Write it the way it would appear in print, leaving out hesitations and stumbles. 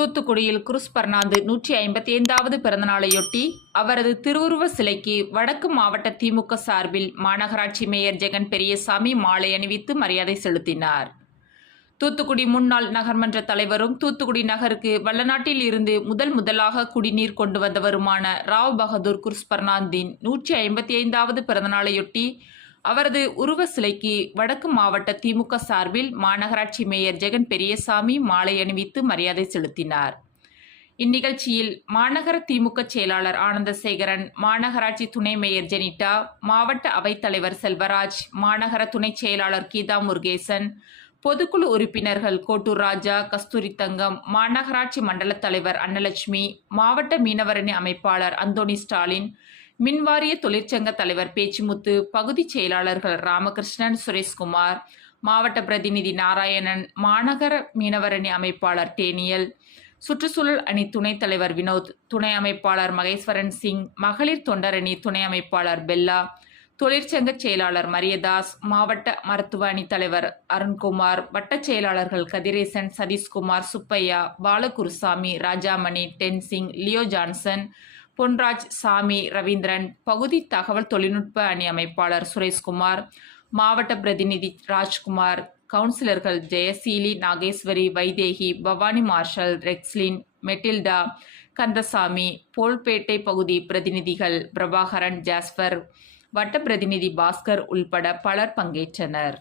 தூத்துக்குடியில் குருஸ் பர்னாந்து 155வது பிறந்தநாளையொட்டி அவரது திருவுருவ சிலைக்கு வடக்கு மாவட்ட திமுக சார்பில் மாநகராட்சி மேயர் ஜெகன் பெரியசாமி மாலை அணிவித்து மரியாதை செலுத்தினார். தூத்துக்குடி முன்னாள் நகர்மன்ற தலைவரும் தூத்துக்குடி நகருக்கு வல்லநாட்டில் இருந்து முதலாக குடிநீர் கொண்டு வந்தவருமான ராவ் பகதூர் குருஸ் பர்னாந்தின் 155வது பிறந்தநாளையொட்டி அவரது உருவ சிலைக்கு வடக்கு மாவட்ட திமுக சார்பில் மாநகராட்சி மேயர் ஜெகன் பெரியசாமி மாலை அணிவித்து மரியாதை செலுத்தினார். இந்நிகழ்ச்சியில் மாநகர திமுக செயலாளர் ஆனந்தசேகரன், மாநகராட்சி துணை மேயர் ஜெனிட்டா, மாவட்ட அவைத்தலைவர் செல்வராஜ், மாநகர துணை செயலாளர் கீதா முருகேசன், பொதுக்குழு உறுப்பினர்கள் கோட்டூர் ராஜா, கஸ்தூரி தங்கம், மாநகராட்சி மண்டல தலைவர் அன்னலட்சுமி, மாவட்ட மீனவரணி அமைப்பாளர் அந்தோணி ஸ்டாலின், மின்வாரிய தொழிற்சங்க தலைவர் பேச்சுமுத்து, பகுதி செயலாளர்கள் ராமகிருஷ்ணன், சுரேஷ்குமார், மாவட்ட பிரதிநிதி நாராயணன், மாநகர மீனவரணி அமைப்பாளர் டேனியல், சுற்றுச்சூழல் அணி துணைத் தலைவர் வினோத், துணை அமைப்பாளர் மகேஸ்வரன் சிங், மகளிர் தொண்டரணி துணை அமைப்பாளர் பெல்லா, தொழிற்சங்க செயலாளர் மரியதாஸ், மாவட்ட மருத்துவ அணி தலைவர் அருண்குமார், வட்டச் செயலாளர்கள் கதிரேசன், சதீஷ்குமார், சுப்பையா, பாலகுருசாமி, ராஜாமணி, டென்சிங், லியோ ஜான்சன், பொன்ராஜ், சாமி, ரவீந்திரன், பகுதி தகவல் தொழில்நுட்ப அணி அமைப்பாளர் சுரேஷ்குமார், மாவட்ட பிரதிநிதி ராஜ்குமார், கவுன்சிலர்கள் ஜெயசீலி, நாகேஸ்வரி, வைதேகி, பவானி மார்ஷல், ரெக்ஸ்லின், மெட்டில்டா, கந்தசாமி, போல்பேட்டை பகுதி பிரதிநிதிகள் பிரபாகரன், ஜாஸ்பர், வட்ட பிரதிநிதி பாஸ்கர் உள்பட பலர் பங்கேற்றனர்.